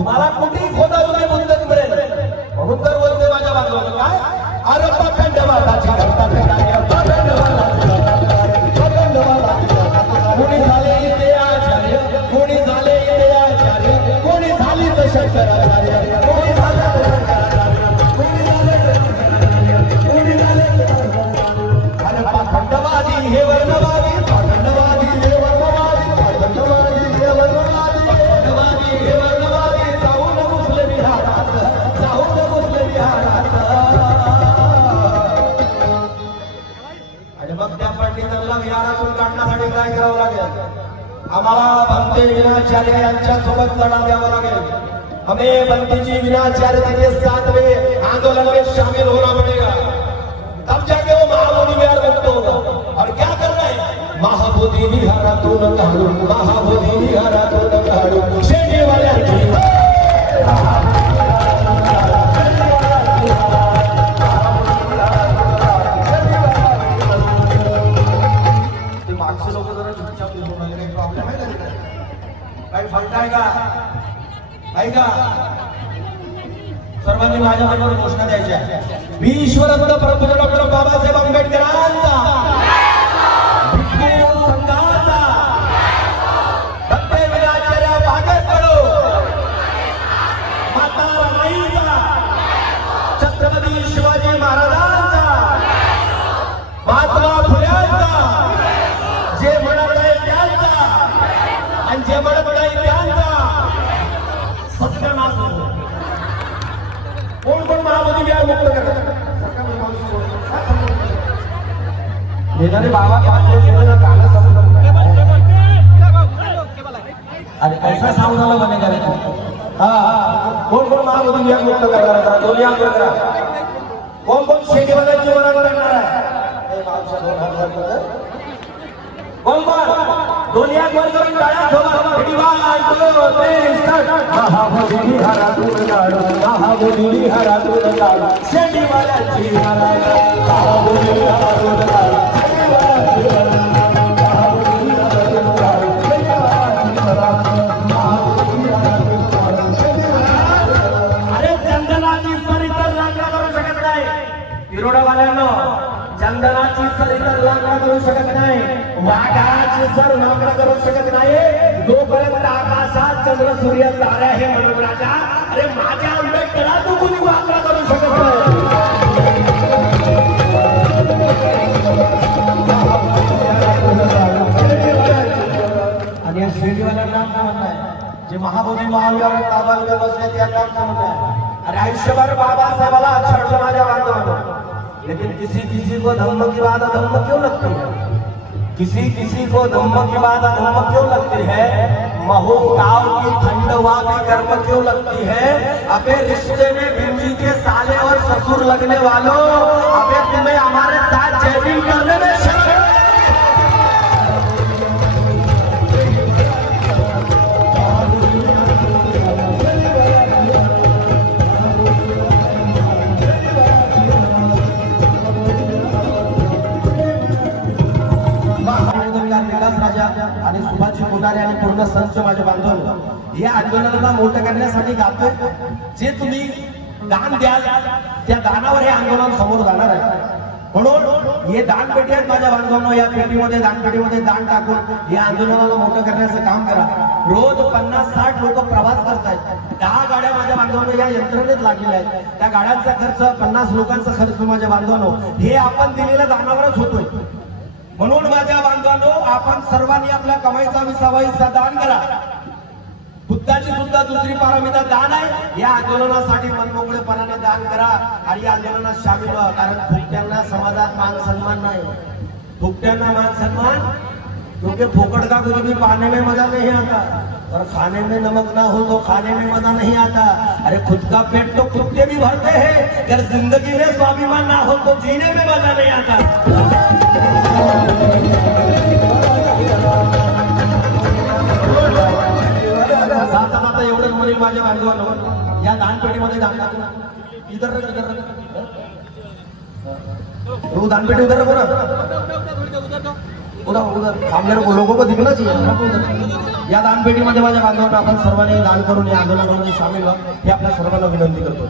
तुम्हाला कुठेही खोदा तुम्ही मुद्दत मिळेल म्हणून तर बोलते माझ्या बाजूला काय अरे पखंडवादाची कोणी झाले इथे आचार्य कोणी झाले इथे आचार्य कोणी झाली तर शंकराचार्य कोणी झाले अरे पखंडवादी हे वर्णवादी पखंडवादी हे वर्णवादी पखंडवादी हे वर्णवादी पखंडवादी हे वर्णवादी जाऊन मुस्लिम विहारात जाऊन मुस्लिम विहारात आणि मग त्या पंडितांना विहारातून काढण्यासाठी काय करावं लागेल आम्हाला भंते विनाचार्य यांच्या सोबत लढा द्यावा लागेल हमें भंतेजी विनाचार्य के साथ में आंदोलन में शामिल होना पड़ेगा तब जाके वो महाबोधि विहार मुक्त होगा और क्या करना है महाबोधि विहारातून काढू महाबोधि विहारातून काढू शेंडे वाल्यांची मागचे लोक जरा चुपचाप दिसून लागले प्रॉब्लेम आहे का काही फंड आहे का सर्वांनी माझ्याबरोबर घोषणा द्यायच्या विश्वरत्न प्रभू डॉक्टर बाबासाहेब आंबेडकरांचा भिक्खू संघाचा भंते विनाचार्य बागेकडो माता रमाईचा छत्रपती शिवाजी महाराजांचा महात्मा फुल्यांचा जे म्हणत आहे त्यांचा आणि जे म्हणत नाही त्यांचा सत्यानाश होतो कोण कोण महाबोधी विहार मुक्त करतात येणारे बाबा गाणं समजून अरे ऐसा साऊंड आला बने करायचं कोण कोण महाबोधी विहार मुक्त करणार दोन्ही हात वर करा कोण कोण शेती बघायची मनात करणार आहे कोण कोण दोन्ही हात वर करून टाळ्या महाबोधी विहारातून काढू महाबोधी विहारातून काढू शेंडी वाल्यांची महाबोधी विहारातून काढू अरे चंदनाची सरी तर लाकडा करू शकत नाही विरोधावाल्यांना चंदनाची सरी तर लाकडा करू शकत नाही वाघाची सर लाकडा करू शकत नाही जोपर्यंत आकाशात चंद्र सूर्य तारे हे म्हणून राजा अरे माझ्या आंबेडकरांना कोणी वाकडा करू शकत नाही आणि या शेतीवाल्यांना काय म्हणताय जे महाबोधी महाविहारात ताब्यात बसले त्यांना काय म्हणताय अरे आयुष्यभर बाबासाहेबाला छळलं माझ्या बांधवांना लेकिन किसी को धम्म की बात धम्म क्यों लगती है किसी को धम्म की बात धम्म क्यों लगती है महोकाव की ठंडवा भी कर्म क्यों लगती है अबे रिश्ते में बिंदी के साले और ससुर लगने वालों अबे तुम्हें हमारे साथ जैविंग करने में आणि सुभाषजी मोटारे आणि पूर्ण संच माझे बांधव या आंदोलनाला मोठं करण्यासाठी गातोय जे तुम्ही दान द्याल त्या दानावर हे आंदोलन समोर जाणार आहे म्हणून हे दानपेटी आहेत माझ्या बांधवांनो या पेटीमध्ये दानपेटीमध्ये दान टाकून या आंदोलनाला मोठं करण्याचं काम करा रोज 50-60 लोक प्रवास करतायत 10 गाड्या माझ्या बांधवांनो या यंत्रणेत लागलेल्या आहेत त्या गाड्यांचा खर्च 50 लोकांचा खर्च माझ्या बांधवांनो हे आपण दिलेल्या दानावरच होतोय म्हणून माझ्या बांधवांनो आपण सर्वांनी आपल्या कमाईचा 20वा हिस्सा दान करा बुद्धाची सुद्धा दुसरी पारमिता दान आहे या आंदोलनासाठी मनमोकळेपणाने दान करा आणि या आंदोलनात सामील व्हा कारण फुकट्यांना समाजात मान सन्मान नाही फुकट्यांना मान सन्मान क्योंकि फोकट का कुछ भी पाने में मजा नहीं आता और खाने में नमक ना हो तो खाने में मजा नहीं आता अरे खुद का पेट तो कुत्ते भी भरते हैं अगर जिंदगी में स्वाभिमान ना हो तो जीने में मजा नहीं आता आता एवढंच म्हणेल माझ्या बांधवांनो या दानपेटीमध्ये दान टाकू इतर वो दानपेटी उधर रखो ना, उधर उधर सामने रखो, लोगों को दिखना चाहिए, रखो उधर। या दानपेटीमध्ये माझ्या बांधवांना आपण सर्वांनी दान करून या आंदोलनामध्ये सामील व्हा, हे आपल्या सर्वांना विनंती करतो।